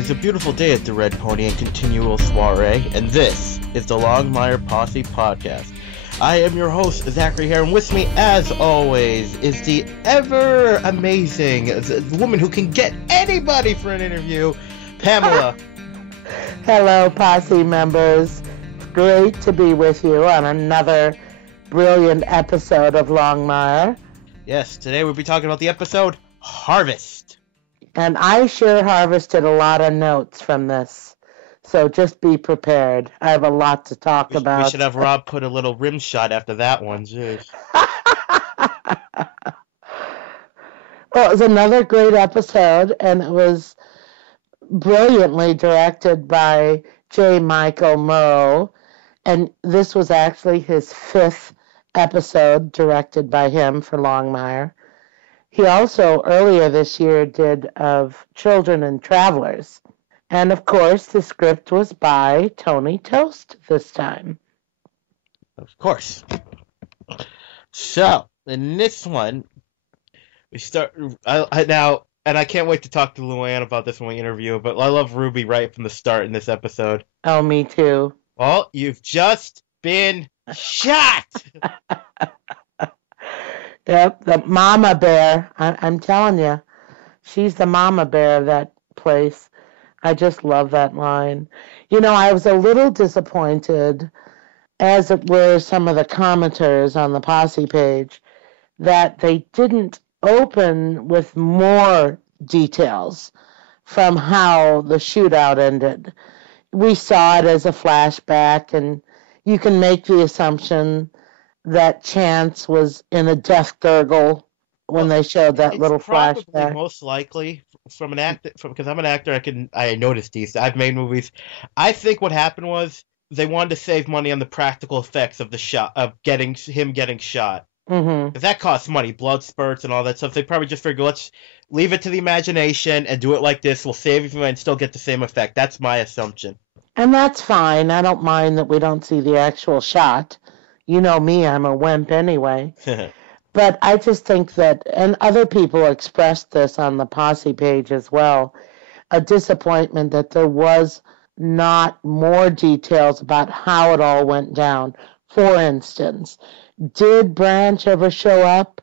is a beautiful day at the Red Pony and Continual Soiree, and this is the Longmire Posse Podcast. I am your host, Zachary here, and with me, as always, is the ever-amazing the woman who can get anybody for an interview, Pamela. Hello, Posse members. It's great to be with you on another brilliant episode of Longmire. Yes, today we'll be talking about the episode Harvest. And I sure harvested a lot of notes from this, so just be prepared. I have a lot to talk about. We should have Rob put a little rim shot after that one, jeez. Well, it was another great episode, and it was brilliantly directed by J. Michael Murrow, and this was actually his 5th episode directed by him for Longmire. He also, earlier this year, did of Children and Travelers. And, of course, the script was by Tony Tost this time. Of course. So, in this one, we start... now, and I can't wait to talk to Luann about this when we interview her, but I love Ruby right from the start in this episode. Oh, me too. Well, you've just been shot! Yep, the mama bear. I'm telling you, she's the mama bear of that place. I just love that line. You know, I was a little disappointed, as it were some of the commenters on the Posse page, that they didn't open with more details from how the shootout ended. We saw it as a flashback, and you can make the assumption that Chance was in a death gurgle when they showed that little flashback. Most likely from an actor, because I'm an actor, I noticed these. I've made movies. I think what happened was they wanted to save money on the practical effects of the shot, of getting shot. Mm-hmm. Because that costs money, blood spurts and all that stuff. They probably just figured, let's leave it to the imagination and do it like this. We'll save it and still get the same effect. That's my assumption. And that's fine. I don't mind that we don't see the actual shot. You know me, I'm a wimp anyway. But I just think that, and other people expressed this on the Posse page as well, a disappointment that there was not more details about how it all went down. For instance, did Branch ever show up?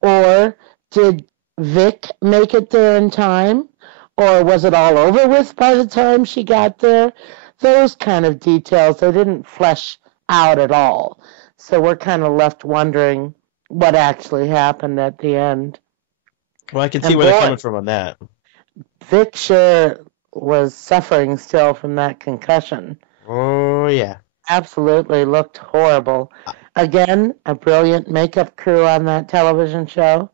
Or did Vic make it there in time? Or was it all over with by the time she got there? Those kind of details, they didn't flesh out at all. So we're kind of left wondering what actually happened at the end. Well, I can see where they're coming from on that. Vic sure was suffering still from that concussion. Oh, yeah. Absolutely looked horrible. Again, a brilliant makeup crew on that television show.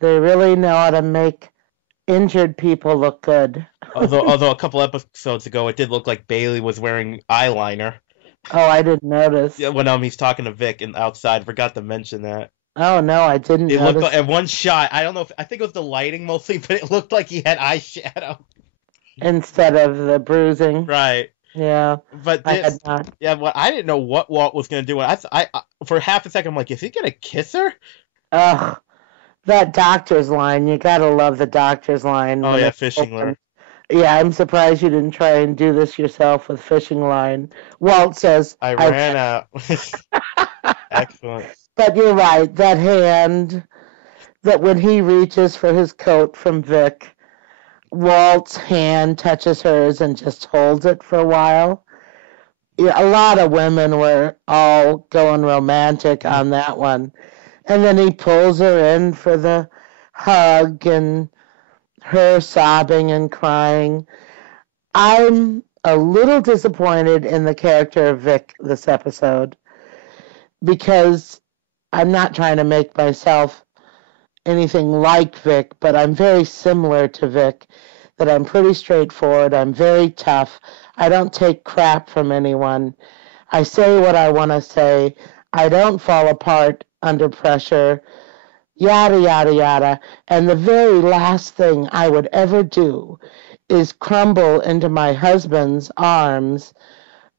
They really know how to make injured people look good. although a couple episodes ago, it did look like Bailey was wearing eyeliner. Oh, I didn't notice. Yeah, when he's talking to Vic and outside, forgot to mention that. Oh no, I didn't It notice. looked like, at one shot, I don't know I think it was the lighting mostly, but it looked like he had eyeshadow instead of the bruising. Right. Yeah. But I had not. Yeah, well, I didn't know what Walt was going to do. I for half a second I'm like, is he going to kiss her? Ugh, that doctor's line. You gotta love the doctor's line. Oh yeah, fishing line. Yeah, I'm surprised you didn't try and do this yourself with fishing line. Walt says, I ran out. Excellent. But you're right, that hand, that when he reaches for his coat from Vic, Walt's hand touches hers and just holds it for a while. Yeah, a lot of women were all going romantic on that one. And then he pulls her in for the hug and her sobbing and crying. I'm a little disappointed in the character of Vic this episode because I'm not trying to make myself anything like Vic, but I'm very similar to Vic, that I'm pretty straightforward, I'm very tough, I don't take crap from anyone, I say what I want to say, I don't fall apart under pressure, yada, yada, yada. And the very last thing I would ever do is crumble into my husband's arms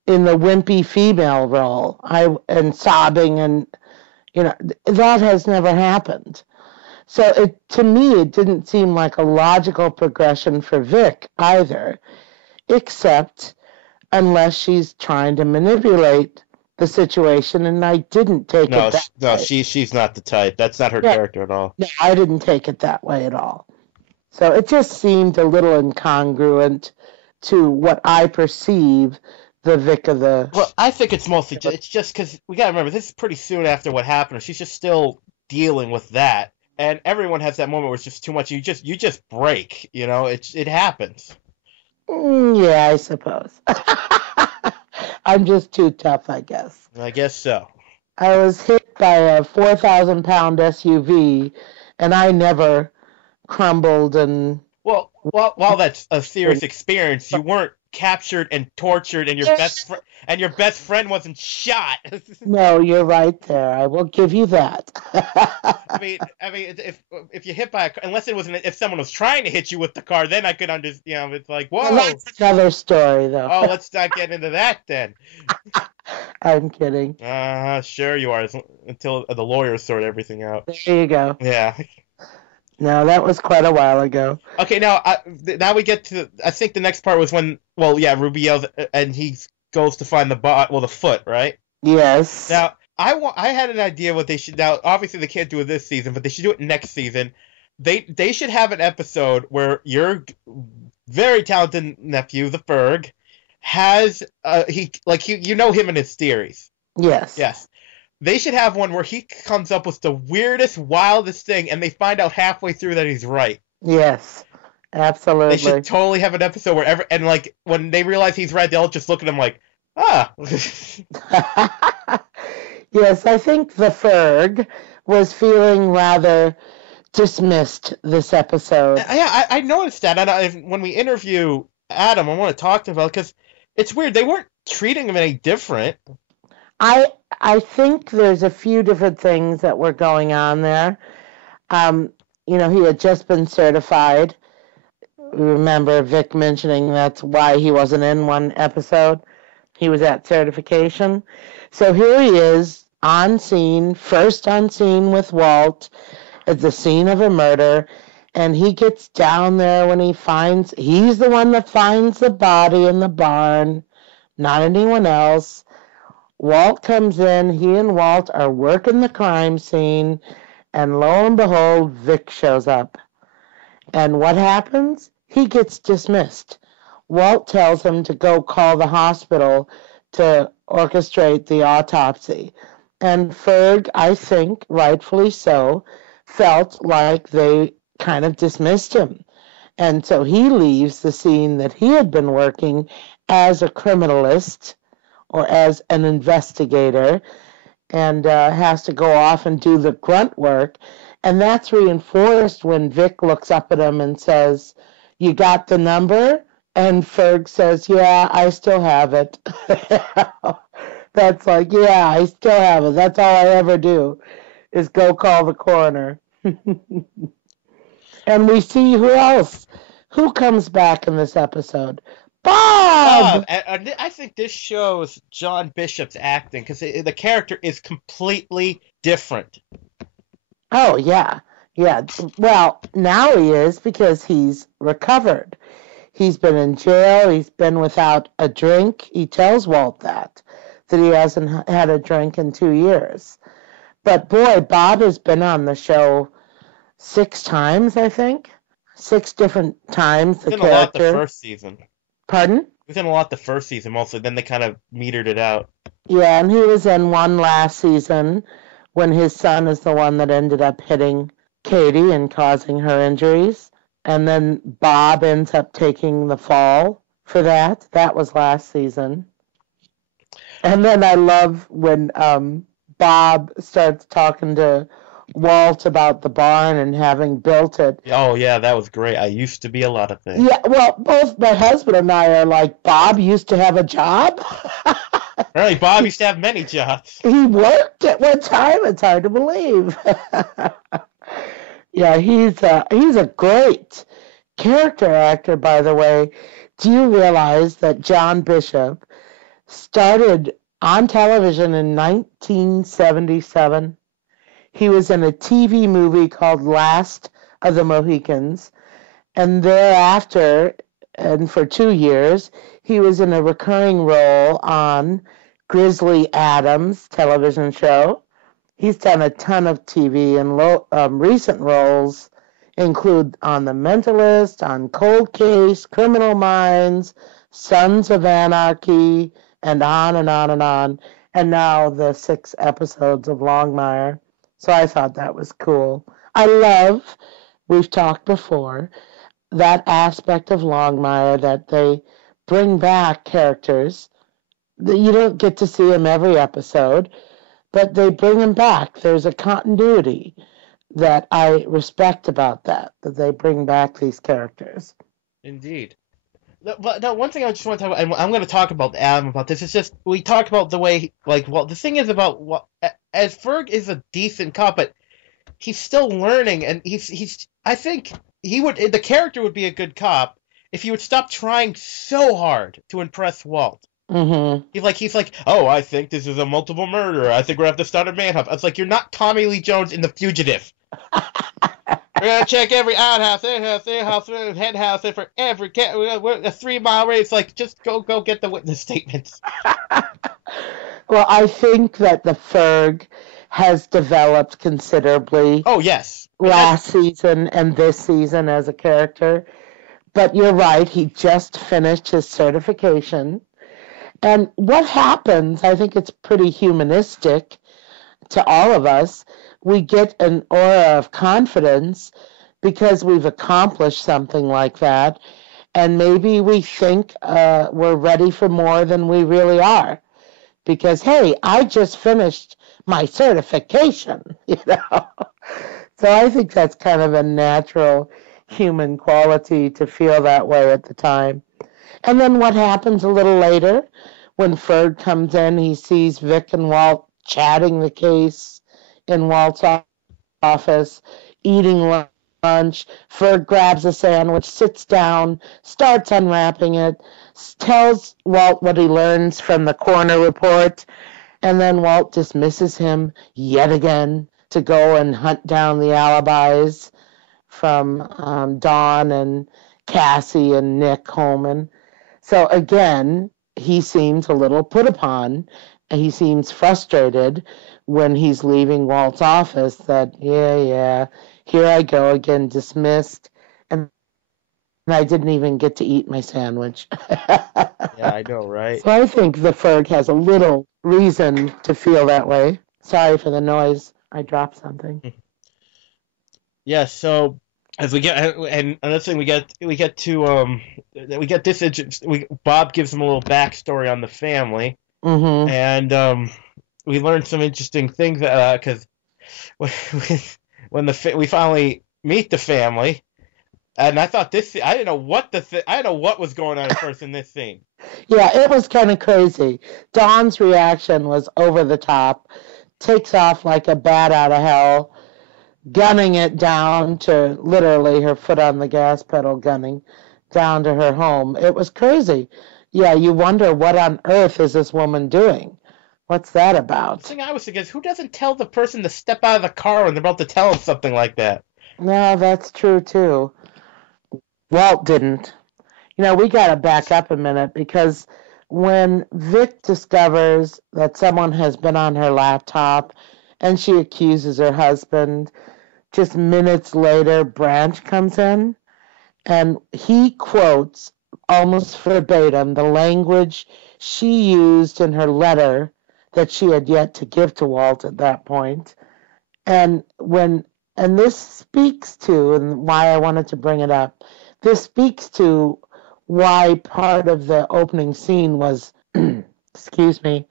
in the wimpy female role and sobbing, and, that has never happened. So to me, it didn't seem like a logical progression for Vic either, except unless she's trying to manipulate the situation, and I didn't take it No, that no, way. she's not the type. That's not her No, character at all. no, I didn't take it that way at all. So it just seemed a little incongruent to what I perceive the Vic of the. Well, I think it's mostly it's just because we gotta remember this is pretty soon after what happened. She's just still dealing with that, and everyone has that moment where it's just too much. You just break. It happens. Yeah, I suppose. I'm just too tough, I guess. I guess so. I was hit by a 4,000-pound SUV, and I never crumbled and. Well, while that's a serious experience, you weren't captured and tortured, and your best friend wasn't shot. No, you're right there. I will give you that. I mean, if you hit by a car, unless if someone was trying to hit you with the car, then I could understand. It's like, whoa. Well, that's another story, though. Oh, let's not get into that then. I'm kidding. Sure you are. Until the lawyers sort everything out. There you go. Yeah. No, that was quite a while ago. Okay, now we get to. I think the next part was when. Well, yeah, Ruby yells, and he goes to find the foot, right? Yes. Now, I had an idea what they should. Now, obviously, they can't do it this season, but they should do it next season. They should have an episode where your very talented nephew, the Ferg, has you know him and his theories. Yes. Yes. They should have one where he comes up with the weirdest, wildest thing, and they find out halfway through that he's right. Yes, absolutely. They should totally have an episode where when they realize he's right, they'll just look at him like, ah. Yes, I think the Ferg was feeling rather dismissed this episode. Yeah, I noticed that. And when we interview Adam, I want to talk to him about it because it's weird. They weren't treating him any different. I think there's a few different things that were going on there. He had just been certified. Remember Vic mentioning that's why he wasn't in one episode. He was at certification. So here he is first on scene with Walt at the scene of a murder, and he gets down there when he's the one that finds the body in the barn, not anyone else. Walt comes in, he and Walt are working the crime scene, and lo and behold, Vic shows up. And what happens? He gets dismissed. Walt tells him to go call the hospital to orchestrate the autopsy. And Ferg, I think, rightfully so, felt like they kind of dismissed him. And so he leaves the scene that he had been working as a criminalist or as an investigator and has to go off and do the grunt work. And that's reinforced when Vic looks up at him and says, "You got the number?" And Ferg says, "Yeah, I still have it." That's like, yeah, I still have it. That's all I ever do is go call the coroner. And we see who else. Who comes back in this episode? Bob! And I think this shows John Bishop's acting because the character is completely different. Oh, yeah. Yeah. Well, now he is because he's recovered. He's been in jail. He's been without a drink. He tells Walt that he hasn't had a drink in 2 years. But boy, Bob has been on the show 6 times, I think. 6 different times. The He's in character. a lot the first season. Pardon? He was in a lot the first season mostly. Then they kind of metered it out. Yeah, and he was in one last season when his son is the one that ended up hitting Katie and causing her injuries. And then Bob ends up taking the fall for that. That was last season. And then I love when Bob starts talking to Walt about the barn and having built it. Oh, yeah, that was great. I used to be a lot of things. Yeah, well, both my husband and I are like, Bob used to have a job? Really, Bob used to have many jobs. He worked at one time. It's hard to believe. Yeah, he's a great character actor, by the way. Do you realize that John Bishop started on television in 1977? He was in a TV movie called Last of the Mohicans, and thereafter, and for 2 years, he was in a recurring role on Grizzly Adams television show. He's done a ton of TV, and recent roles include on The Mentalist, on Cold Case, Criminal Minds, Sons of Anarchy, and on and on and on. And now the 6 episodes of Longmire. So I thought that was cool. I love, we've talked before, that aspect of Longmire that they bring back characters. You don't get to see them every episode, but they bring them back. There's a continuity that I respect about that they bring back these characters. Indeed. But no, one thing I just want to talk about, and I'm going to talk about Adam about this, is just, we talk about the way, like, well, the thing is about, as Ferg is a decent cop, but he's still learning, and he's I think the character would be a good cop if he would stop trying so hard to impress Walt. Mm-hmm. He's like, oh, I think this is a multiple murder. I think we're going to have to start a manhunt. It's like, you're not Tommy Lee Jones in The Fugitive. We're going to check every outhouse, head house, for every cat, a 3-mile radius. Like, just go get the witness statements. Well, I think that the Ferg has developed considerably. Oh, yes. Last season and this season as a character. But you're right, he just finished his certification. And what happens, I think it's pretty humanistic to all of us. We get an aura of confidence because we've accomplished something like that. And maybe we think we're ready for more than we really are. Because, hey, I just finished my certification, So I think that's kind of a natural human quality to feel that way at the time. And then what happens a little later when Ferg comes in, he sees Vic and Walt chatting the case in Walt's office, eating lunch. Ferg grabs a sandwich, sits down, starts unwrapping it, tells Walt what he learns from the coroner report, and then Walt dismisses him yet again to go and hunt down the alibis from Dawn and Cassie and Nick Holman. So again, he seems a little put upon, and he seems frustrated when he's leaving Walt's office that, yeah, here I go again, dismissed, and I didn't even get to eat my sandwich. Yeah, I know, right? So I think the Ferg has a little reason to feel that way. Sorry for the noise. I dropped something. Yeah, so as we get, and another thing, we get this. Bob gives him a little backstory on the family, Mm-hmm. and we learned some interesting things because when we finally meet the family, and I thought I didn't know what was going on at first in this scene. Yeah, it was kind of crazy. Dawn's reaction was over the top, takes off like a bat out of hell, gunning it down to literally her foot on the gas pedal, gunning down to her home. It was crazy. Yeah, you wonder what on earth is this woman doing? What's that about? The thing I was thinking is, who doesn't tell the person to step out of the car when they're about to tell them something like that? No, that's true too. Walt didn't. We got to back up a minute because when Vic discovers that someone has been on her laptop and she accuses her husband, just minutes later, Branch comes in and he quotes almost verbatim the language she used in her letter that she had yet to give to Walt at that point. And this speaks to, and why I wanted to bring it up, this speaks to why part of the opening scene was, excuse me,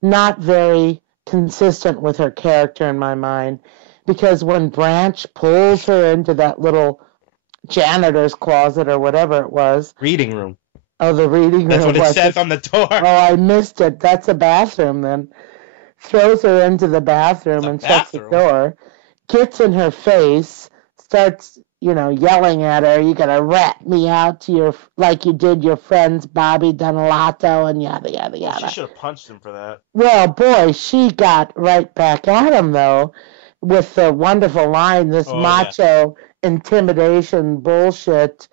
not very consistent with her character in my mind. Because when Branch pulls her into that little janitor's closet or whatever it was. Reading room. Oh, the reading room. That's what it says on the door. Oh, I missed it. That's a bathroom then. Throws her into the bathroom and shuts the door. Gets in her face, starts, yelling at her, "You gotta rat me out to like you did your friends Bobby Donalato," and yada, yada, yada. She should have punched him for that. Well, boy, she got right back at him, though, with the wonderful line, this macho intimidation bullshit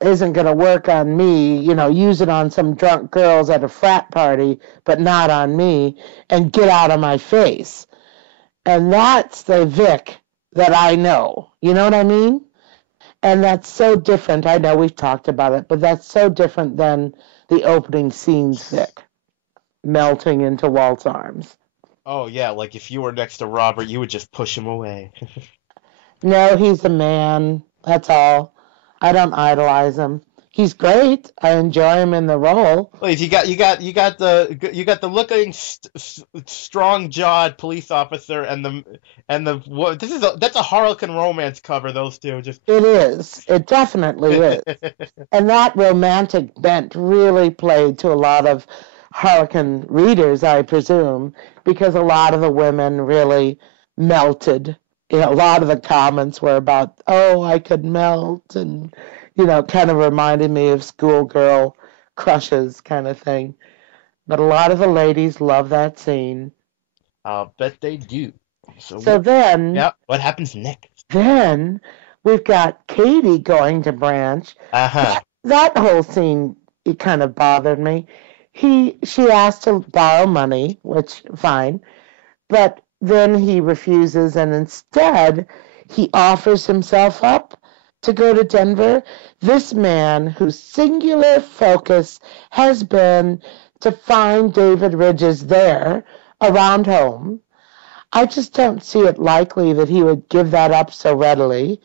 isn't going to work on me, use it on some drunk girls at a frat party, but not on me, and get out of my face. And that's the Vic that I know. You know what I mean? And that's so different. I know we've talked about it, but that's so different than the opening scenes Vic melting into Walt's arms. Oh, yeah, like if you were next to Robert, you would just push him away. No, he's a man. That's all. I don't idolize him. He's great. I enjoy him in the role. Please, you got the looking strong-jawed police officer and the that's a Harlequin romance cover. Those two just It is. It definitely is. And that romantic bent really played to a lot of Harlequin readers, I presume, because a lot of the women really melted. A lot of the comments were about, oh, I could melt, and, kind of reminded me of schoolgirl crushes kind of thing. But a lot of the ladies love that scene. I'll bet they do. So then... Yeah, what happens next? Then we've got Katie going to Branch. Uh-huh. That whole scene, it kind of bothered me. She asked to borrow money, which, fine. But then he refuses, and instead he offers himself up to go to Denver. This man whose singular focus has been to find David Ridges there around home. I just don't see it likely that he would give that up so readily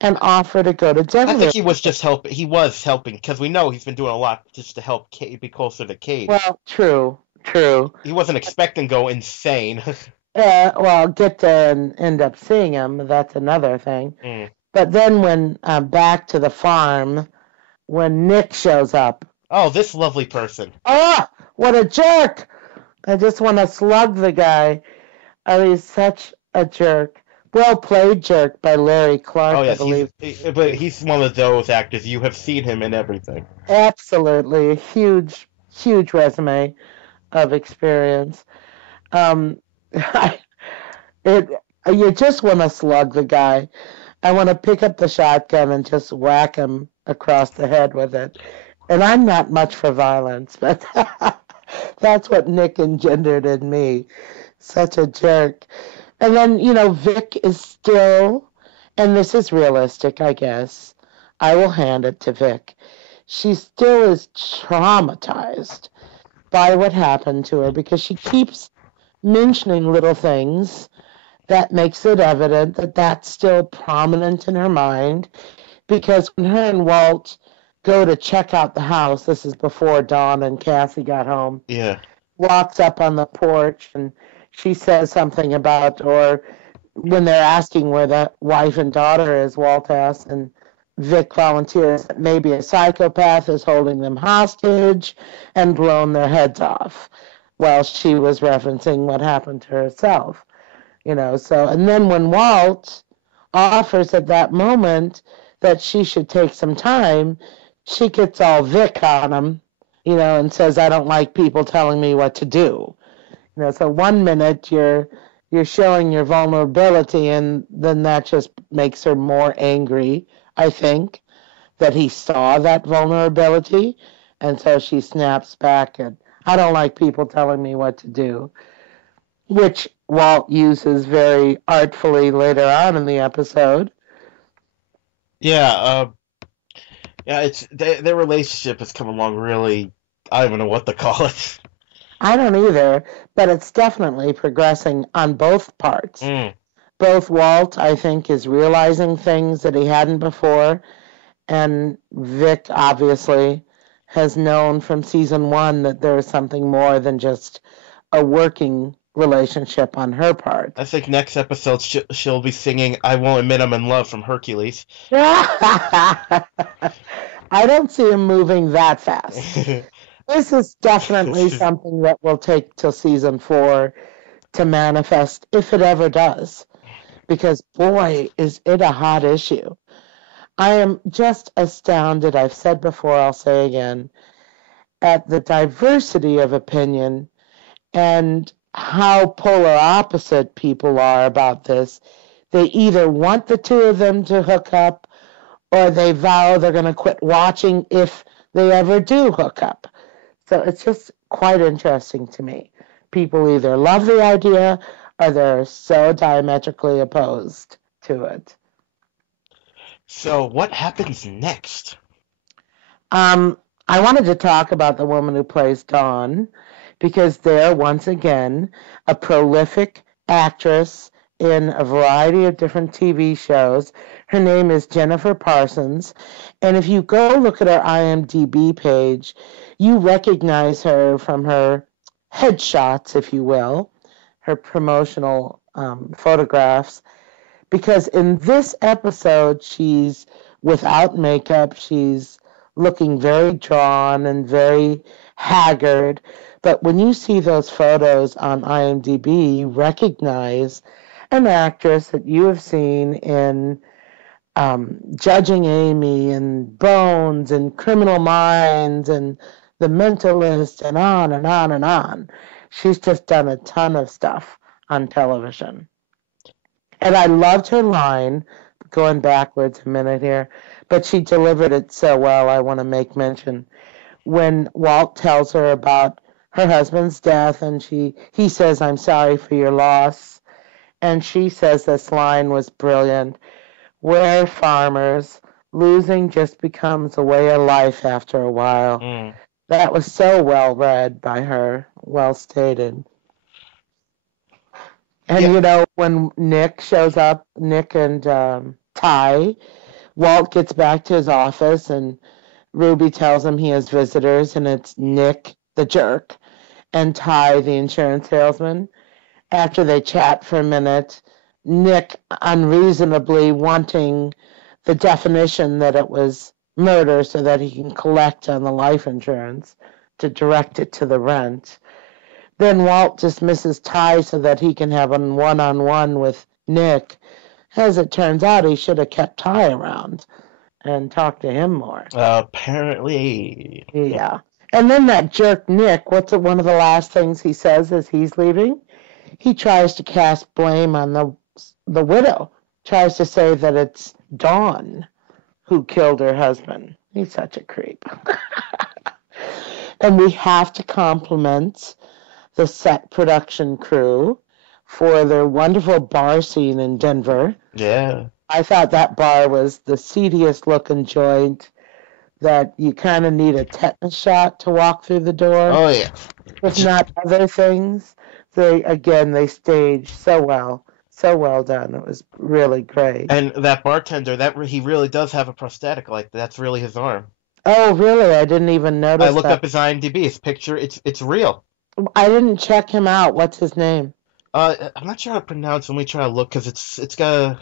and offer to go to Denver. I think he was just helping. He was helping because we know he's been doing a lot just to help Kate be closer to Kate. Well, true. He wasn't expecting to go insane. Well, get there and end up seeing him. That's another thing. Mm. But then when back to the farm, when Nick shows up. Oh, this lovely person. Oh, what a jerk! I just want to slug the guy. Oh, he's such a jerk. Well played jerk by Larry Clark, yes, I believe. But he's one of those actors. You have seen him in everything. Absolutely. Huge, huge resume of experience. You just want to slug the guy. I want to pick up the shotgun and just whack him across the head with it. And I'm not much for violence, but that's what Nick engendered in me. Such a jerk. And then, Vic is still, and this is realistic, I guess. I will hand it to Vic. She still is traumatized by what happened to her because she keeps mentioning little things that makes it evident that that's still prominent in her mind, because when her and Walt go to check out the house, this is before Dawn and Cassie got home, walks up on the porch and she says something about, or when they're asking where the wife and daughter is, Walt asks, and Vic volunteers that maybe a psychopath is holding them hostage and blown their heads off, while she was referencing what happened to herself. So, and then when Walt offers at that moment that she should take some time, she gets all Vic on him, and says, I don't like people telling me what to do. So 1 minute you're showing your vulnerability, and then that just makes her more angry, I think, that he saw that vulnerability, and so she snaps back and, I don't like people telling me what to do, which Walt uses very artfully later on in the episode. Yeah, it's their relationship has come along really, I don't even know what to call it. I don't either, but it's definitely progressing on both parts. Both Walt, I think, is realizing things that he hadn't before, and Vic, obviously, has known from season 1 that there is something more than just a working relationship on her part. I think next episode she'll be singing I Won't Admit I'm in Love from Hercules. I don't see him moving that fast. This is definitely something that will take till season 4 to manifest, if it ever does. Because, boy, is it a hot issue. I am just astounded, I've said before, I'll say again, at the diversity of opinion and how polar opposite people are about this. They either want the two of them to hook up or they vow they're going to quit watching if they ever do hook up. So it's just quite interesting to me. People either love the idea or they're so diametrically opposed to it. So what happens next? I wanted to talk about the woman who plays Dawn because they're once again a prolific actress in a variety of different TV shows. Her name is Jennifer Parsons, and if you go look at her IMDb page, you recognize her from her headshots, if you will, her promotional photographs, because in this episode she's without makeup, she's looking very drawn and very haggard. But when you see those photos on IMDb, you recognize an actress that you have seen in Judging Amy and Bones and Criminal Minds and The Mentalist and on and on and on. She's just done a ton of stuff on television. And I loved her line, going backwards a minute here, but she delivered it so well, I want to make mention. When Walt tells her about her husband's death, and he says, "I'm sorry for your loss." And she says this line was brilliant. "We're farmers. Losing just becomes a way of life after a while." That was so well read by her, well stated. And when Nick shows up, Nick and Ty, Walt gets back to his office and Ruby tells him he has visitors, and it's Nick, the jerk, and Ty, the insurance salesman. After they chat for a minute, Nick unreasonably wanting the definition that it was murder so that he can collect on the life insurance to direct it to the rent. Then Walt dismisses Ty so that he can have a one-on-one with Nick. As it turns out, he should have kept Ty around and talked to him more. Apparently. Yeah. And then that jerk Nick, what's one of the last things he says as he's leaving? He tries to cast blame on the widow. Tries to say that it's Dawn who killed her husband. He's such a creep. And we have to compliment the set production crew for their wonderful bar scene in Denver. Yeah. I thought that bar was the seediest looking joint that you kind of need a tetanus shot to walk through the door. Oh, yeah. If not other things. They staged so well done. It was really great. And that bartender, he really does have a prosthetic. Like, that's really his arm. Oh, really? I didn't even notice I looked that. up his IMDb. His picture, it's real. I didn't check him out. What's his name? I'm not sure how to pronounce. Let me try to look because it's got.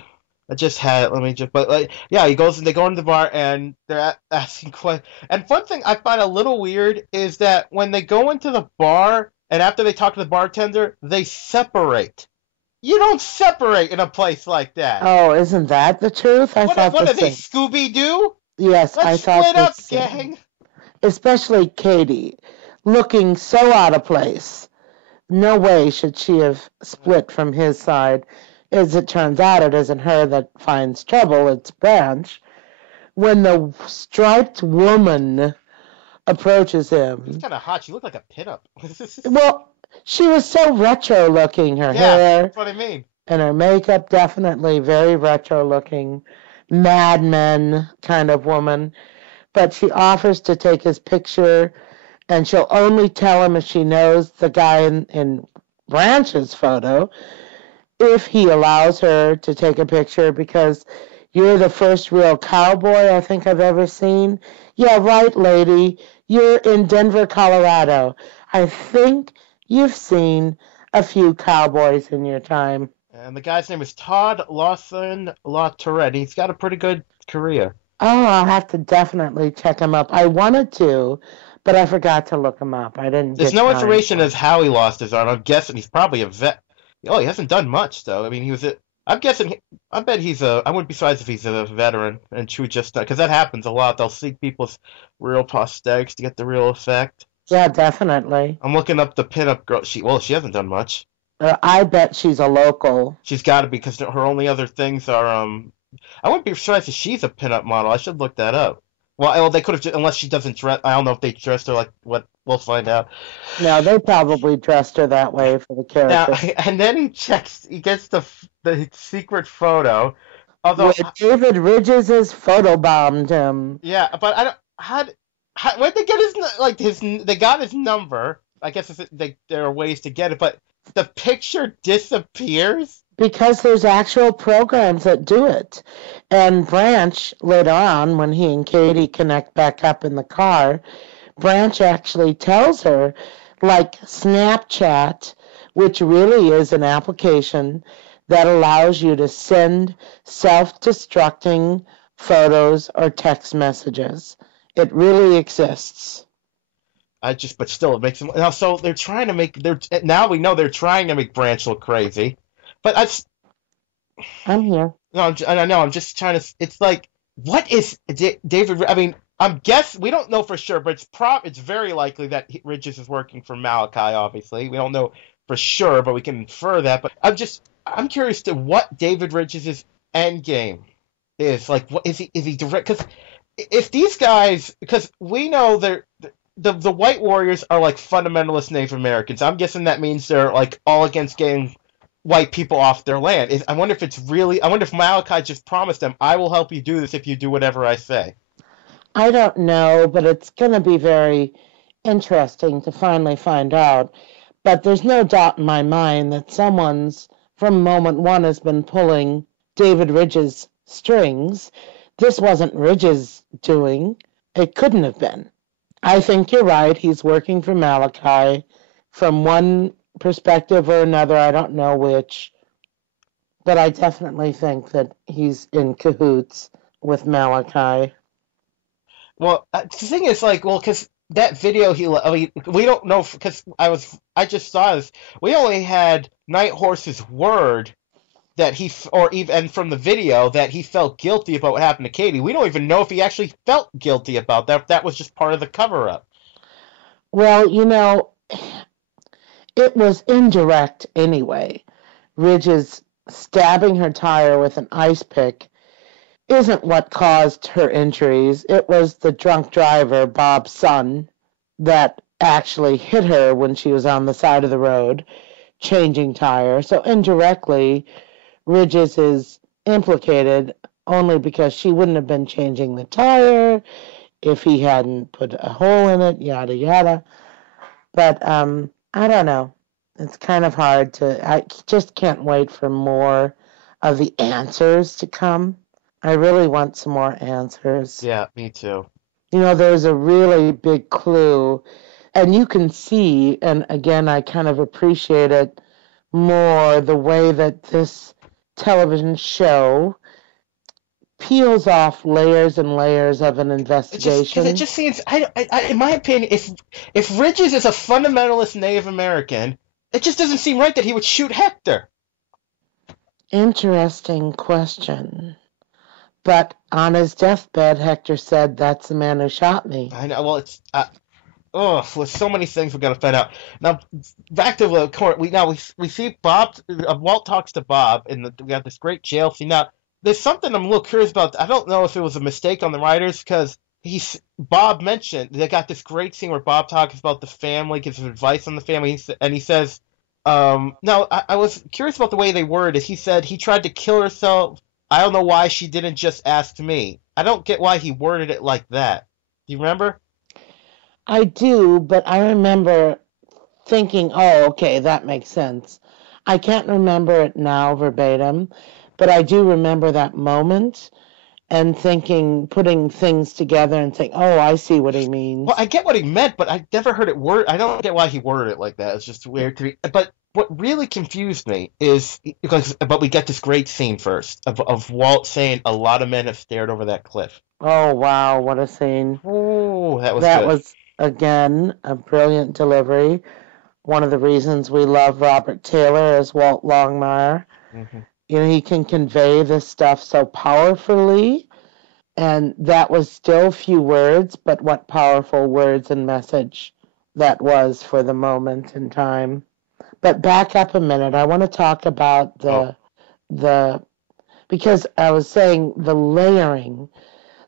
I just had it. Let me just. But yeah, they go into the bar and they're asking questions. And one thing I find a little weird is that when they go into the bar and after they talk to the bartender, they separate. You don't separate in a place like that. Oh, isn't that the truth? What are they, Scooby-Doo? Yes, I thought split up, the same. gang. Especially Katie, looking so out of place. No way should she have split from his side. As it turns out, it isn't her that finds trouble, it's Branch. When the striped woman approaches him... She's kind of hot. She looked like a pinup. Well, she was so retro looking. Her hair... that's what I mean. And her makeup, definitely very retro looking. Mad Men kind of woman. But she offers to take his picture, and she'll only tell him if she knows the guy in Branch's photo, if he allows her to take a picture, because you're the first real cowboy I think I've ever seen. Yeah, right, lady. You're in Denver, Colorado. I think you've seen a few cowboys in your time. And the guy's name is Todd Lawson LaTourette. He's got a pretty good career. Oh, I'll have to definitely check him up. I wanted to, but I forgot to look him up. I didn't. There's no information as how he lost his arm. I'm guessing he's probably a vet. Oh, he hasn't done much though. I mean, I'm guessing. I bet I wouldn't be surprised if he's a veteran and true just because that happens a lot. They'll seek people's real prosthetics to get the real effect. Yeah, definitely. I'm looking up the pinup girl. She hasn't done much. I bet she's a local. She's got to be because her only other things are I wouldn't be surprised if she's a pinup model. I should look that up. Well, they could have unless she doesn't dress. I don't know if they dressed her like what. We'll find out. No, they probably dressed her that way for the Now, character. and then he gets the secret photo. Although, Where David Ridges has photobombed him. yeah, but I don't. Where'd they get they got his number. I guess there are ways to get it, but the picture disappears. Because there's actual programs that do it. And Branch, later on, when he and Katie connect back up in the car, Branch actually tells her, like Snapchat, which really is an application that allows you to send self-destructing photos or text messages. It really exists. But still, it makes them. Now, so they're trying to make. Now we know they're trying to make Branch look crazy. But I'm here. no, I know. I'm just trying to. It's like, what is David? I mean, we don't know for sure, but it's very likely that Ridges is working for Malachi. Obviously, we don't know for sure, but we can infer that. But I'm curious to what David Ridges' end game is. Like, what is he direct? Because if these guys, because we know the White Warriors are like fundamentalist Native Americans. I'm guessing that means they're like all against getting white people off their land. I wonder if Malachi just promised them, I will help you do this if you do whatever I say. I don't know, but it's going to be very interesting to finally find out. But there's no doubt in my mind that someone's, from moment one, has been pulling David Ridge's strings. This wasn't Ridge's doing. It couldn't have been. I think you're right. He's working for Malachi from one perspective or another. I don't know which. But I definitely think that he's in cahoots with Malachi. Well, the thing is, like, well, because that video I mean, we don't know because I just saw this. We only had Night Horse's word that or even and from the video that he felt guilty about what happened to Katie. We don't even know if he actually felt guilty about that. If that was just part of the cover up. Well, it was indirect anyway. Ridge's stabbing her tire with an ice pick isn't what caused her injuries. It was the drunk driver, Bob's son, that actually hit her when she was on the side of the road changing tire. So indirectly, Ridges is implicated only because she wouldn't have been changing the tire if he hadn't put a hole in it, yada yada. But I don't know. It's kind of hard I just can't wait for more of the answers to come. I really want some more answers. Yeah, me too. There's a really big clue, and you can see, and again, I kind of appreciate it more the way that this television show peels off layers and layers of an investigation. It just seems, in my opinion, if Ridges is a fundamentalist Native American, it just doesn't seem right that he would shoot Hector. Interesting question. But on his deathbed, Hector said, "That's the man who shot me." I know. Well, it's with so many things we're gonna find out. Now, back to the court. We see Bob. Walt talks to Bob, and we got this great jail scene. Now, there's something I'm a little curious about. I don't know if it was a mistake on the writers because Bob mentioned they got this great scene where Bob talks about the family, gives advice on the family, and he says, "Now I was curious about the way they worded it. He said he tried to kill herself. I don't know why she didn't just ask me. I don't get why he worded it like that. Do you remember?" I do, but I remember thinking, oh, okay, that makes sense. I can't remember it now verbatim, but I do remember that moment and putting things together and saying, oh, I see what he means. Well, I get what he meant, but I never heard it worded. I don't get why he worded it like that. It's just weird to me. But what really confused me is but we get this great scene first of Walt saying, "A lot of men have stared over that cliff." Oh, wow, what a scene. Oh, that was That good. was, again, a brilliant delivery. One of the reasons we love Robert Taylor as Walt Longmire. Mm-hmm. He can convey this stuff so powerfully, and that was still few words, but what powerful words and message that was for the moment in time. But back up a minute. I want to talk about the because I was saying the layering,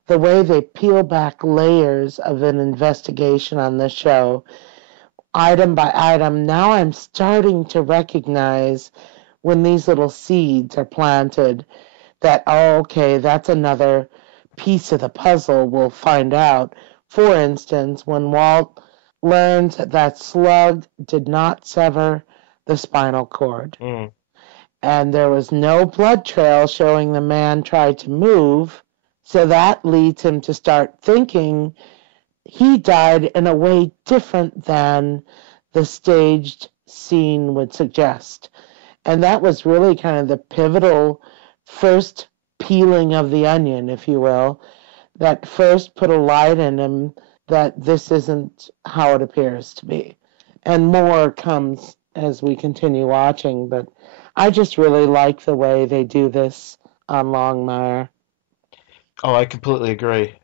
the way they peel back layers of an investigation on this show, item by item. Now I'm starting to recognize when these little seeds are planted that, oh, okay, that's another piece of the puzzle we'll find out. For instance, when Walt learns that Slug did not sever the spinal cord, and there was no blood trail showing the man tried to move, so that leads him to start thinking he died in a way different than the staged scene would suggest. And that was really kind of the pivotal first peeling of the onion, if you will, that first put a light in him that this isn't how it appears to be. And more comes as we continue watching, but I just really like the way they do this on Longmire. Oh, I completely agree.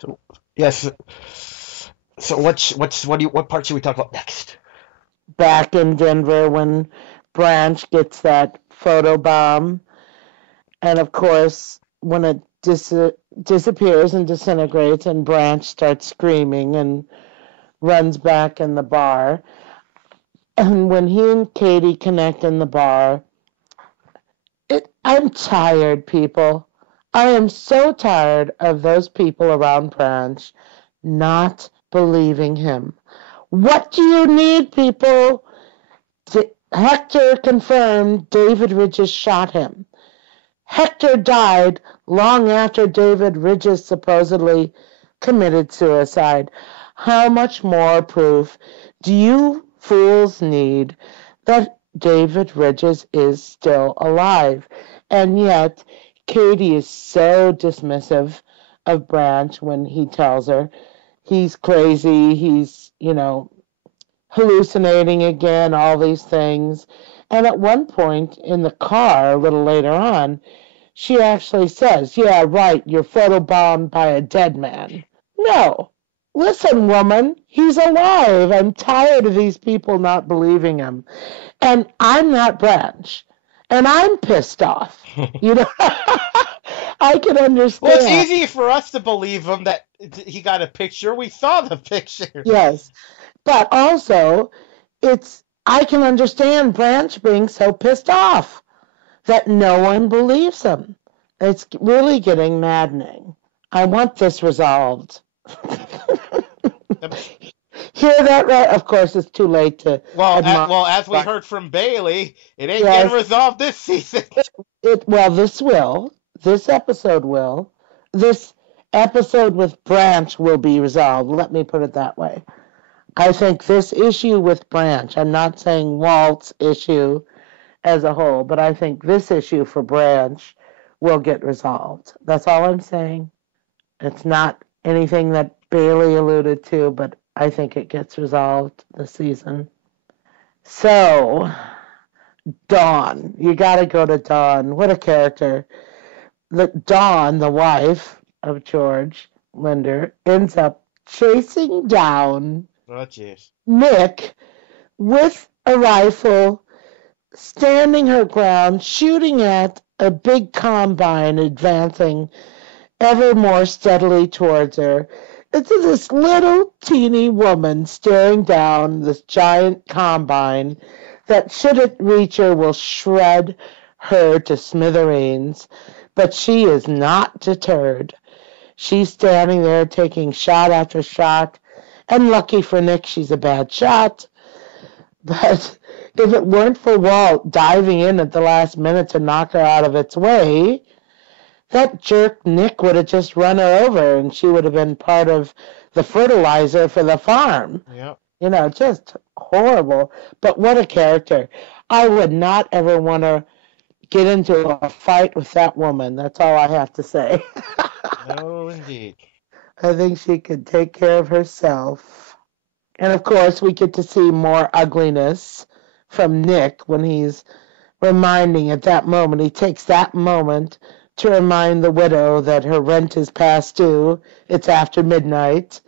So, yes. So what part should we talk about next? Back in Denver when Branch gets that photobomb, and of course when it disappears and disintegrates and Branch starts screaming and runs back in the bar. And when he and Katie connect in the bar, I'm tired, people. I am so tired of those people around Branch not believing him. What do you need, people? Hector confirmed David Ridges shot him. Hector died long after David Ridges supposedly committed suicide. How much more proof do you fools need that David Ridges is still alive? And yet, Katie is so dismissive of Branch when he tells her he's crazy, he's, hallucinating again, all these things. And at one point in the car, a little later on, she actually says, yeah, right, you're photobombed by a dead man. No. Listen, woman, he's alive. I'm tired of these people not believing him. And I'm not Branch. And I'm pissed off. I can understand. Well, it's easy for us to believe him that he got a picture. We saw the picture. Yes. But also, I can understand Branch being so pissed off that no one believes him. It's really getting maddening. I want this resolved. Hear that, right? Of course, it's too late to. As we heard from Bailey, it ain't getting resolved this season. This will. This episode will. This episode with Branch will be resolved. Let me put it that way. I think this issue with Branch, I'm not saying Walt's issue as a whole, but I think this issue for Branch will get resolved. That's all I'm saying. It's not anything that Bailey alluded to, but I think it gets resolved this season. So, Dawn. You gotta go to Dawn. What a character. Dawn, the wife of George Linder, ends up chasing down Nick with a rifle, standing her ground, shooting at a big combine advancing ever more steadily towards her. It's this little teeny woman staring down this giant combine that, should it reach her, will shred her to smithereens. But she is not deterred. She's standing there taking shot after shot, and lucky for Nick, she's a bad shot. But if it weren't for Walt diving in at the last minute to knock her out of its way, that jerk Nick would have just run her over, and she would have been part of the fertilizer for the farm. Yeah. Just horrible. But what a character. I would not ever want to get into a fight with that woman. That's all I have to say. No, indeed. I think she could take care of herself. And of course, we get to see more ugliness from Nick when he's reminding at that moment. He takes that moment to remind the widow that her rent is past due. It's after midnight.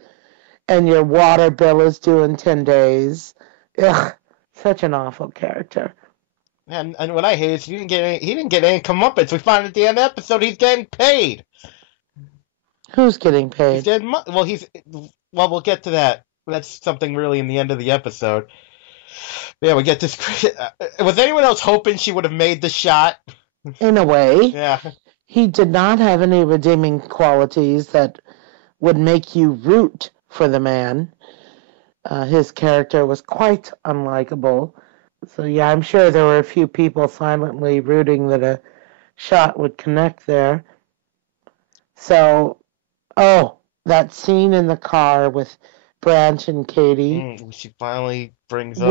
and your water bill is due in 10 days. Ugh, such an awful character. And what I hate is he didn't get any comeuppance. We find at the end of the episode he's getting paid. Who's getting He's paid? getting well, we'll get to that. That's something really in the end of the episode. Yeah, we get this. Was anyone else hoping she would have made the shot? In a way. Yeah. He did not have any redeeming qualities that would make you root for the man. His character was quite unlikable. So, yeah, I'm sure there were a few people silently rooting that a shot would connect there. So, that scene in the car with Branch and Katie. She finally brings up.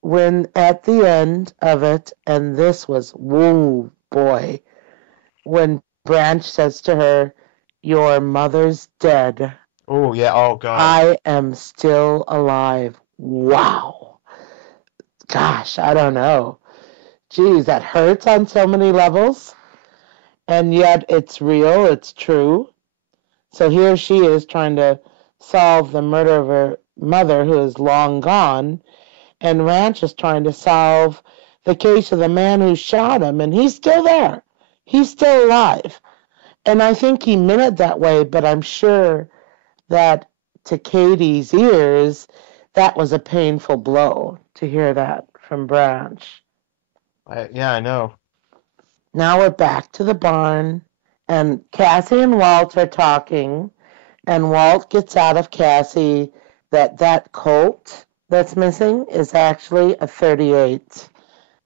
When at the end of it, and this was, woo, boy, when Branch says to her, "Your mother's dead." Oh, yeah. Oh, God. I am still alive. Wow. Gosh, I don't know. Geez, that hurts on so many levels. And yet it's real, it's true. So here she is trying to solve the murder of her mother, who is long gone, and Ranch is trying to solve the case of the man who shot him, and he's still there. He's still alive. And I think he meant it that way, but I'm sure that to Katie's ears, that was a painful blow to hear that from Branch. Yeah, I know. Now we're back to the barn, and Cassie and Walt are talking, and Walt gets out of Cassie that Colt that's missing is actually a .38,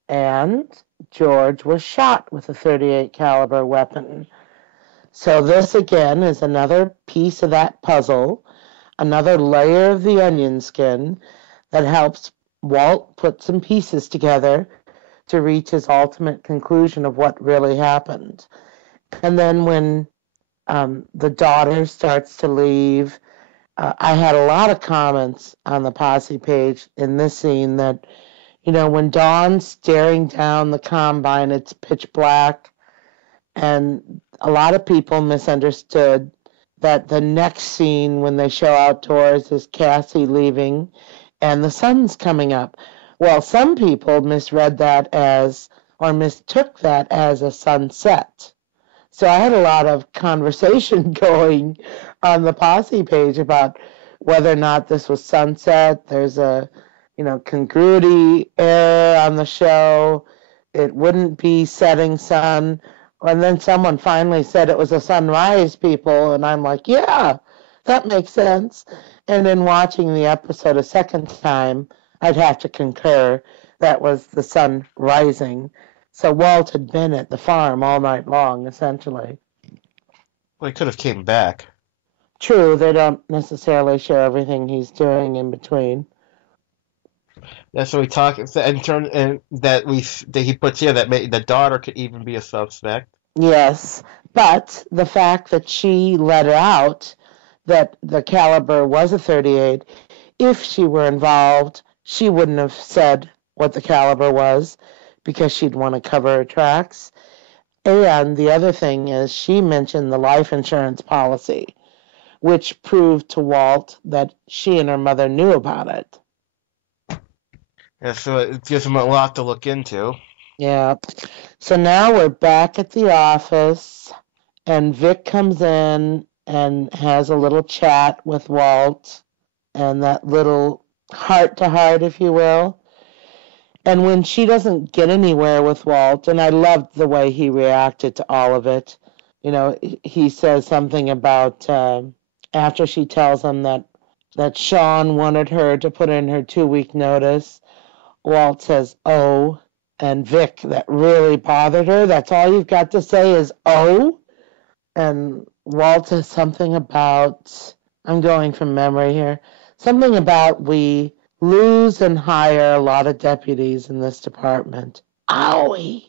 and George was shot with a .38 caliber weapon. So this again is another piece of that puzzle, another layer of the onion skin that helps Walt put some pieces together to reach his ultimate conclusion of what really happened. And then when the daughter starts to leave, I had a lot of comments on the Posse page in this scene that, when Dawn's staring down the combine, it's pitch black, and a lot of people misunderstood that the next scene when they show outdoors is Cassie leaving and the sun's coming up. Well, some people misread that or mistook that as a sunset. So I had a lot of conversation going on the Posse page about whether or not this was sunset. There's a, congruity error on the show. It wouldn't be setting sun. And then someone finally said it was a sunrise, people, and I'm like, yeah, that makes sense. And in watching the episode a second time, I'd have to concur that was the sun rising. So Walt had been at the farm all night long, essentially. Well, he could have came back. True, they don't necessarily show everything he's doing in between. That's what we talk in terms, and that he puts here that the daughter could even be a suspect. Yes, but the fact that she let it out that the caliber was a .38, if she were involved, she wouldn't have said what the caliber was because she'd want to cover her tracks. And the other thing is she mentioned the life insurance policy, which proved to Walt that she and her mother knew about it. Yeah, so it gives him a lot to look into. Yeah. So now we're back at the office, and Vic comes in and has a little chat with Walt, and that little heart-to-heart, if you will. And when she doesn't get anywhere with Walt, and I loved the way he reacted to all of it, he says something about after she tells him that Sean wanted her to put in her 2-week notice, Walt says, "Oh," and Vic, that really bothered her. That's all you've got to say is, "Oh." And Walt says something about, I'm going from memory here, something about we lose and hire a lot of deputies in this department. Owie.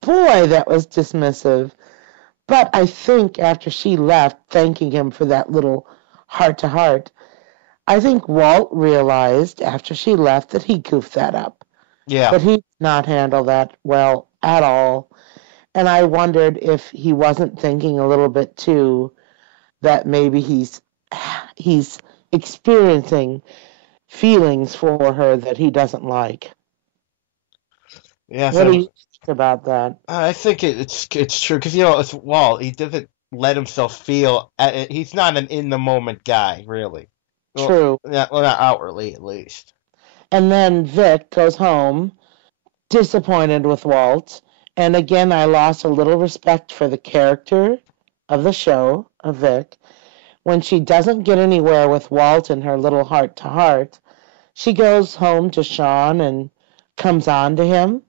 Boy, that was dismissive. But I think after she left, thanking him for that little heart-to-heart, I think Walt realized after she left that he goofed that up. Yeah. But he did not handle that well at all. And I wondered if he wasn't thinking a little bit too that maybe he's experiencing feelings for her that he doesn't like. Yeah, What do so you think about that? I think it's true because it's Walt. He doesn't let himself feel. He's not an in the moment guy, really. True. Not outwardly, at least. And then Vic goes home disappointed with Walt. And again, I lost a little respect for the character of the show, of Vic. When she doesn't get anywhere with Walt in her little heart to heart, she goes home to Sean and comes on to him.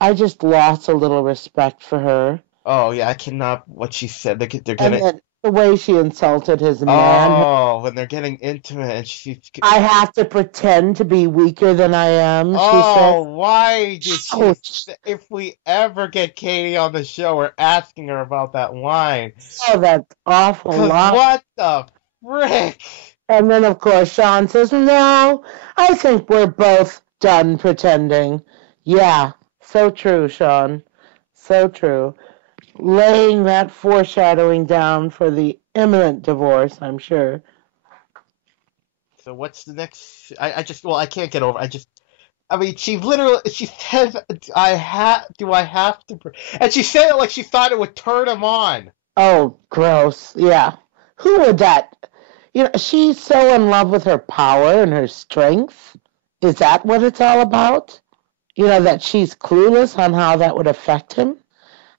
I just lost a little respect for her. Oh yeah, I cannot. What she said. They're And getting. then the way she insulted his man. Oh, when they're getting intimate, and she's. I have to pretend to be weaker than I am, she said. Oh, why did she? Ouch. If we ever get Katie on the show, we're asking her about that line. Oh, that's awful 'Cause line. what the frick? And then, of course, Sean says, no, I think we're both done pretending. Yeah, so true, Sean. So true. Laying that foreshadowing down for the imminent divorce, I'm sure. So what's the next? I can't get over. I mean, she says, do I have to? And she said it like she thought it would turn him on. Oh, gross. Yeah. Who would that? She's so in love with her power and her strength. Is that what it's all about? That she's clueless on how that would affect him?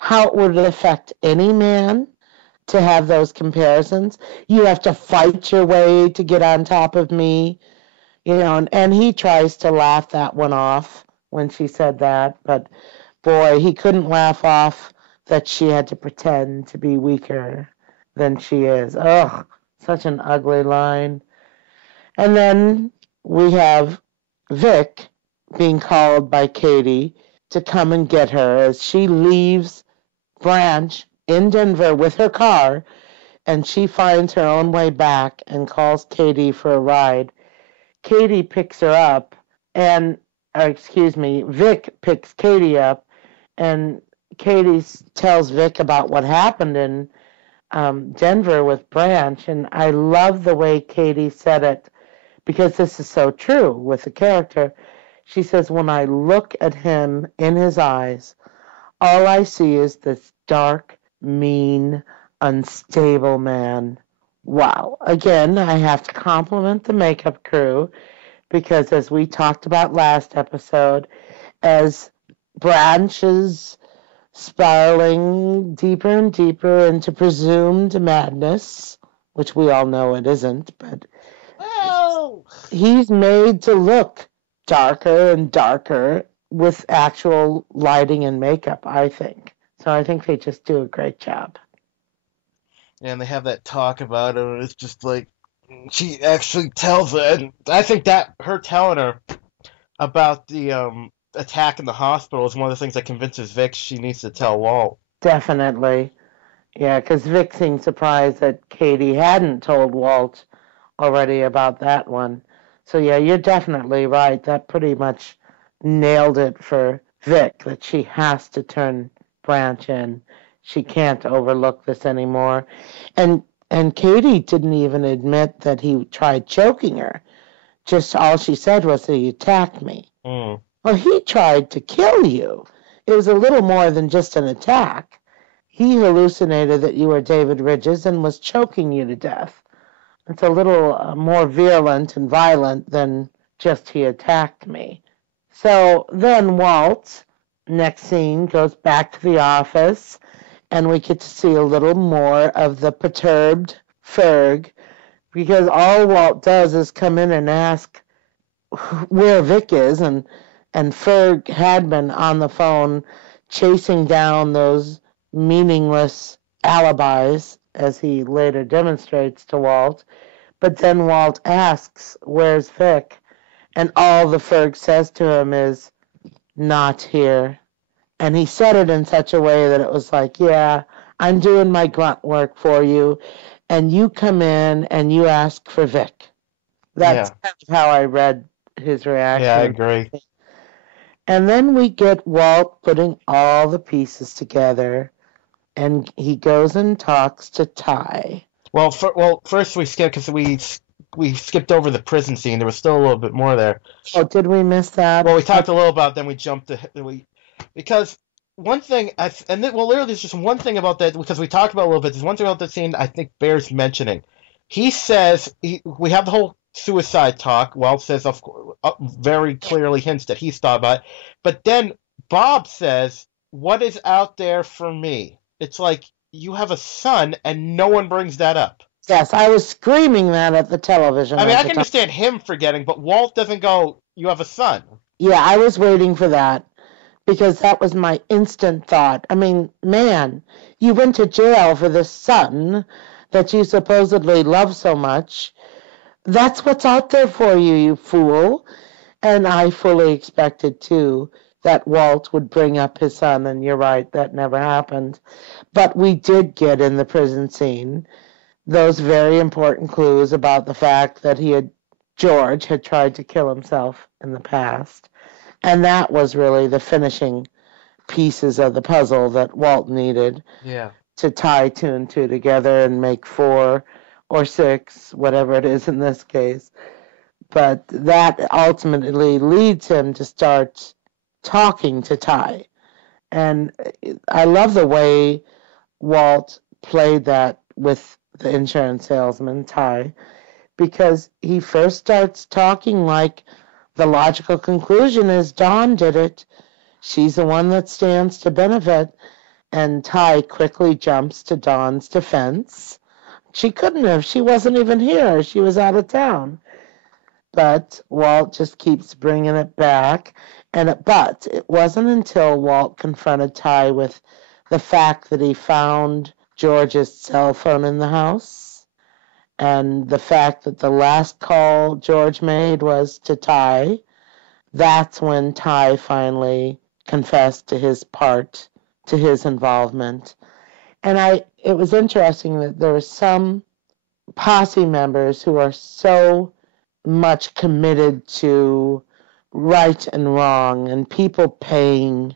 How it would affect any man to have those comparisons. You have to fight your way to get on top of me, and he tries to laugh that one off when she said that, but boy, he couldn't laugh off that she had to pretend to be weaker than she is. Ugh, such an ugly line. And then we have Vic being called by Katie to come and get her as she leaves Branch in Denver with her car, and she finds her own way back and calls Katie for a ride. Katie picks her up, Vic picks Katie up, and Katie tells Vic about what happened in Denver with Branch, and I love the way Katie said it because this is so true with the character. She says, when I look at him in his eyes, all I see is this dark, mean, unstable man. Wow. Again, I have to compliment the makeup crew because, as we talked about last episode, as Branch is spiraling deeper and deeper into presumed madness, which we all know it isn't, but Well, he's made to look darker and darker with actual lighting and makeup, I think. So I think they just do a great job. and they have that talk about it, and it's just like she actually tells her, and I think that her telling her about the attack in the hospital is one of the things that convinces Vic she needs to tell Walt. Definitely. Yeah, because Vic seemed surprised that Katie hadn't told Walt already about that one. So yeah, you're definitely right. That pretty much nailed it for Vic, that she has to turn Branch in. She can't overlook this anymore. And Katie didn't even admit that he tried choking her. Just all she said was that he attacked me. Mm. Well, he tried to kill you. It was a little more than just an attack. He hallucinated that you were David Ridges and was choking you to death. It's a little more virulent and violent than just he attacked me. So then Walt, next scene, goes back to the office, and we get to see a little more of the perturbed Ferg, because all Walt does is come in and ask where Vic is, and Ferg had been on the phone chasing down those meaningless alibis, as he later demonstrates to Walt. But then Walt asks, where's Vic? And all the Ferg says to him is, not here. And he said it in such a way that it was like, yeah, I'm doing my grunt work for you, and you come in and you ask for Vic. That's kind of how I read his reaction. Yeah, I agree. And then we get Walt putting all the pieces together, and he goes and talks to Ty. Well, first we skip because we skipped over the prison scene. There was still a little bit more there. Oh, did we miss that? Well, we talked a little about, then we jumped to because one thing literally there's just one thing about that, because we talked about it a little bit. There's one thing about that scene I think bears mentioning. He says we have the whole suicide talk. Walt says, of course, very clearly hints that he's thought about it, but then Bob says, "What is out there for me?" It's like you have a son, and no one brings that up. Yes, I was screaming that at the television. I mean, I can understand him forgetting, but Walt doesn't go, "You have a son." Yeah, I was waiting for that because that was my instant thought. I mean, man, you went to jail for this son that you supposedly love so much. That's what's out there for you, you fool. And I fully expected, too, that Walt would bring up his son, and you're right, that never happened. But we did get in the prison scene those very important clues about the fact that George had tried to kill himself in the past. And that was really the finishing pieces of the puzzle that Walt needed to tie two and two together and make 4 or 6, whatever it is in this case. But that ultimately leads him to start talking to Ty. And I love the way Walt played that with the insurance salesman, Ty, because he first starts talking like the logical conclusion is Dawn did it. She's the one that stands to benefit. And Ty quickly jumps to Dawn's defense. She couldn't have. She wasn't even here. She was out of town. But Walt just keeps bringing it back. But it wasn't until Walt confronted Ty with the fact that he found George's cell phone in the house, and the fact that the last call George made was to Ty. That's when Ty finally confessed to his part, to his involvement. And it was interesting that there were some posse members who are so much committed to right and wrong and people paying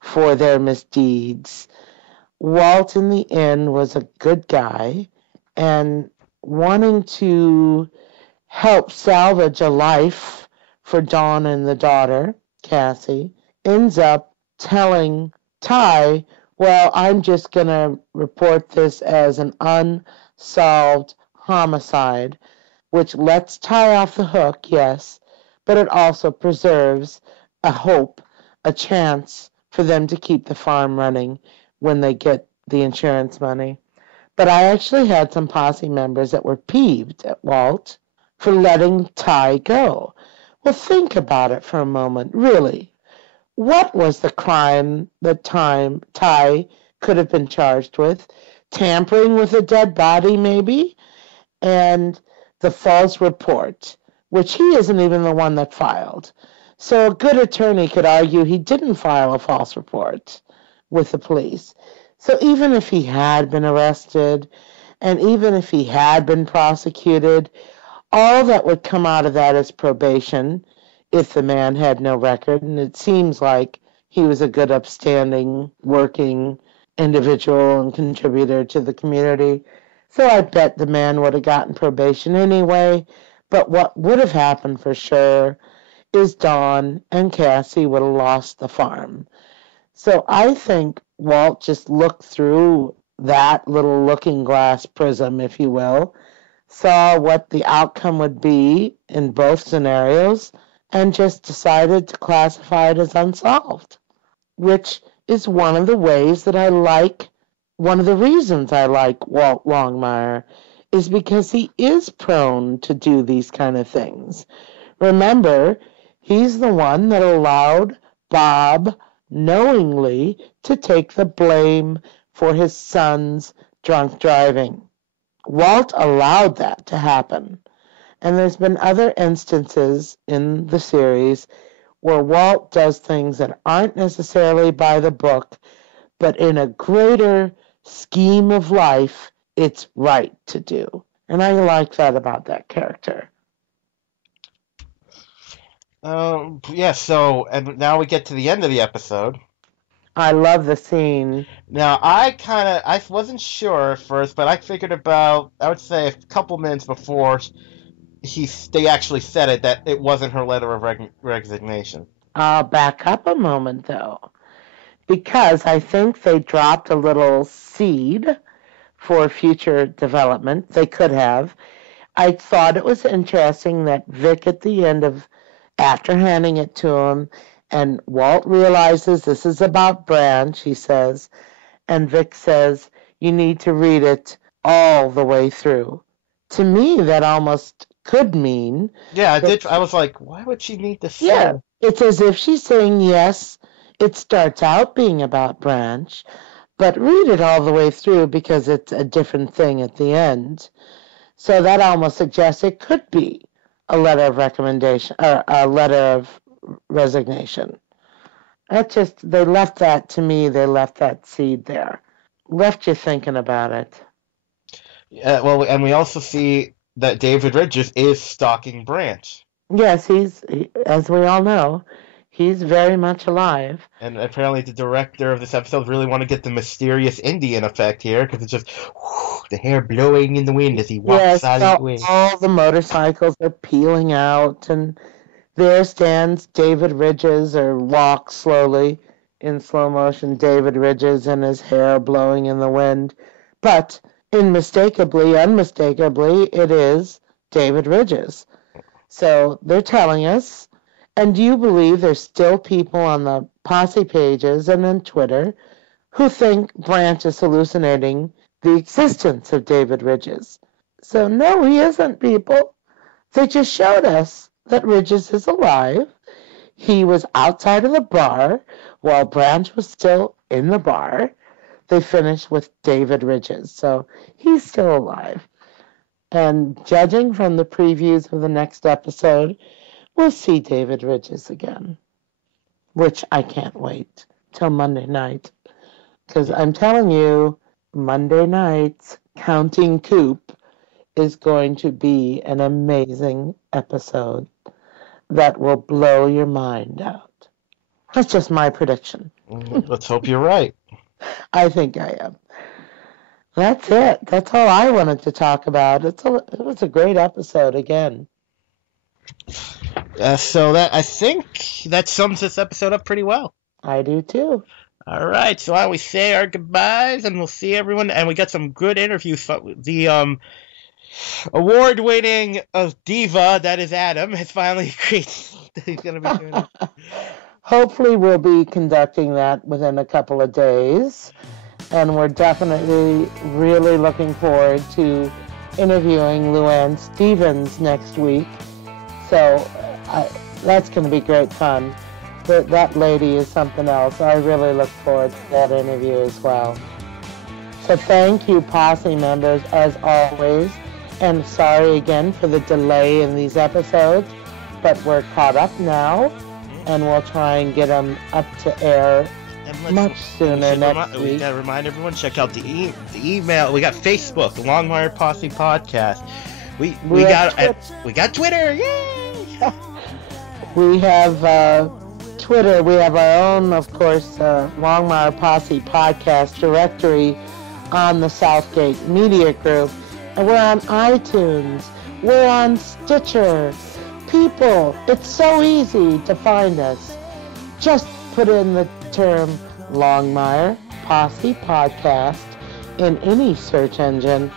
for their misdeeds. Walt, in the end, was a good guy and wanting to help salvage a life for Dawn and the daughter, Cassie, ends up telling Ty, well, I'm just going to report this as an unsolved homicide, which lets Ty off the hook, yes, but it also preserves a hope, a chance for them to keep the farm running when they get the insurance money. But I actually had some posse members that were peeved at Walt for letting Ty go. Well, think about it for a moment, really. What was the crime that Ty could have been charged with? Tampering with a dead body, maybe? And the false report, which he isn't even the one that filed. So a good attorney could argue he didn't file a false report with the police. So even if he had been arrested, and even if he had been prosecuted, all that would come out of that is probation if the man had no record. And it seems like he was a good, upstanding, working individual and contributor to the community. So I bet the man would have gotten probation anyway. But what would have happened for sure is Dawn and Cassie would have lost the farm. So I think Walt just looked through that little looking glass prism, if you will, saw what the outcome would be in both scenarios, and just decided to classify it as unsolved, which is one of the ways that one of the reasons I like Walt Longmire is because he is prone to do these kind of things. Remember, he's the one that allowed Bob knowingly to take the blame for his son's drunk driving. Walt allowed that to happen. And there's been other instances in the series where Walt does things that aren't necessarily by the book, but in a greater scheme of life, it's right to do. And I like that about that character. And now we get to the end of the episode. I love the scene. Now, I wasn't sure at first, but I figured I would say a couple minutes before, they actually said it, that it wasn't her letter of resignation. I'll back up a moment, though, because I think they dropped a little seed for future development. They could have. I thought it was interesting that Vic at the end after handing it to him, and Walt realizes this is about Branch, he says, and Vic says, you need to read it all the way through. To me, that almost could mean... Yeah, I was like, why would she need to say? Yeah, it's as if she's saying, yes, it starts out being about Branch, but read it all the way through because it's a different thing at the end. So that almost suggests it could be a letter of recommendation, or a letter of resignation. They left that seed there. Left you thinking about it. Yeah, well, and we also see that David Ridges is stalking Branch. Yes, as we all know, he's very much alive. And apparently the director of this episode really want to get the mysterious Indian effect here, because it's just the hair blowing in the wind as he walks out of the wind. All the motorcycles are peeling out, and there stands David Ridges, or walks slowly in slow motion, David Ridges, and his hair blowing in the wind. But unmistakably, it is David Ridges. So they're telling us, and do you believe there's still people on the Posse pages and on Twitter who think Branch is hallucinating the existence of David Ridges? So no, he isn't, people. They just showed us that Ridges is alive. He was outside of the bar while Branch was still in the bar. They finished with David Ridges, so he's still alive. And judging from the previews of the next episode, we'll see David Ridges again, which I can't wait till Monday night. Because I'm telling you, Monday night's Counting Coop is going to be an amazing episode that will blow your mind out. That's just my prediction. Let's hope you're right. I think I am. That's it. That's all I wanted to talk about. It was a great episode again. So I think that sums this episode up pretty well. I do too. All right, so why don't we say our goodbyes, and we'll see everyone. And we got some good interviews. The award-winning diva that is Adam has finally agreed that he's going to be doing it. Hopefully we'll be conducting that within a couple of days. And we're definitely really looking forward to interviewing Luann Stevens next week. So that's going to be great fun. That lady is something else. I really look forward to that interview as well. So thank you, Posse members, as always. And sorry again for the delay in these episodes. But we're caught up now. And we'll try and get them up to air much sooner next week. We gotta remind everyone, check out the email. We got Facebook, the Longmire Posse Podcast. We got Twitter. Yay! We have Twitter. We have our own, of course, Longmire Posse Podcast directory on the Southgate Media Group, and we're on iTunes. We're on Stitcher. People, it's so easy to find us. Just put in the term Longmire Posse Podcast in any search engine,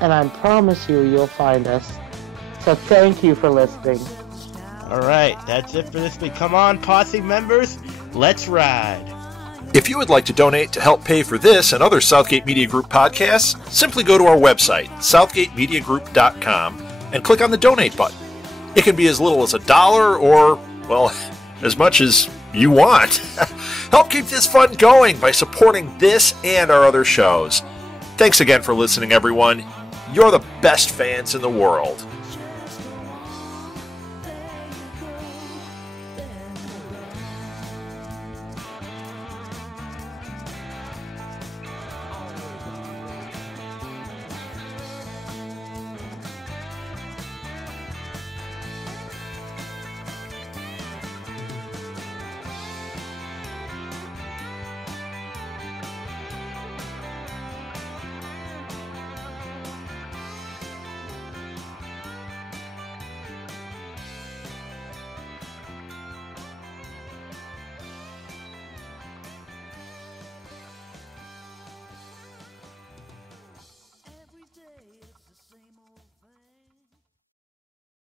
and I promise you'll find us. So thank you for listening. All right, that's it for this week. Come on, Posse members, let's ride. If you would like to donate to help pay for this and other Southgate Media Group podcasts, simply go to our website, southgatemediagroup.com, and click on the donate button. It can be as little as $1 or, well, as much as you want. Help keep this fun going by supporting this and our other shows. Thanks again for listening, everyone. You're the best fans in the world.